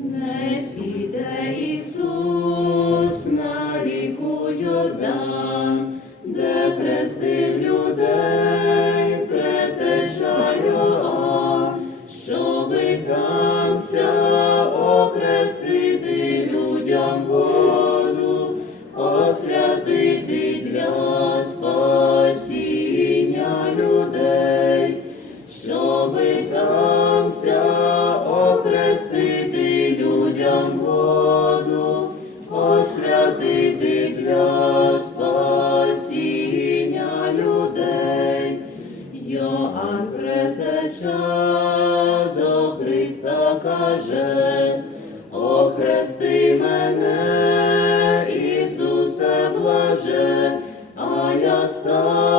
Не зійде Ісус претеча до Христа каже, охрести мене, Ісусе блаже, а я стану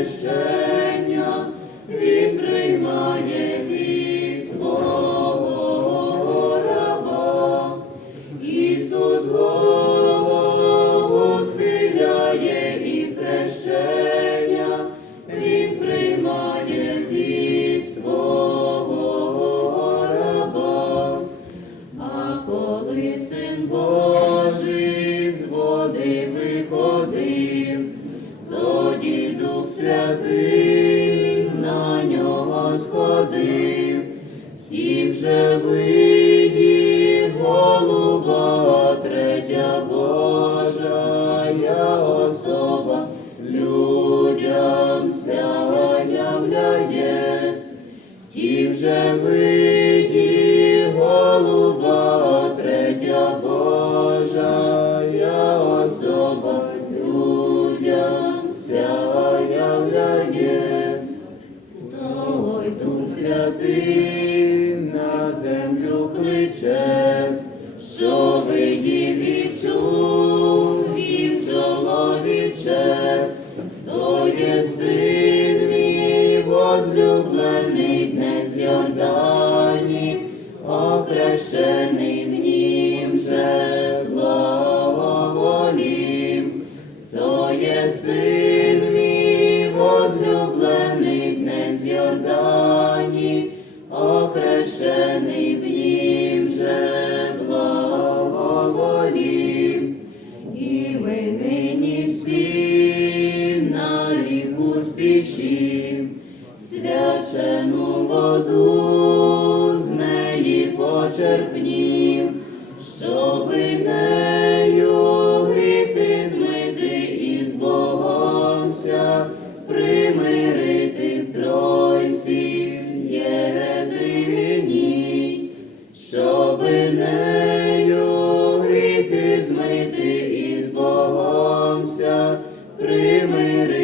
хрещення, Він приймає від свого раба. Ісус голову схиляє і хрещення, Він приймає від свого раба. А коли син Божий Святий на нього сходив, втім же видів голуба третя Божа особа людям являє. Тім же виді голуба являє. Той Дух землю кличе, що видів і чув, є син мій возлюблений днес Йордані, охрещений возлюблений днес Йордані, охрещений в нім же благоволім. І ми нині всі на ріку спішім, свячену воду з неї почерпнім, щоби нею нею гріхи змити і з Богом ся примири.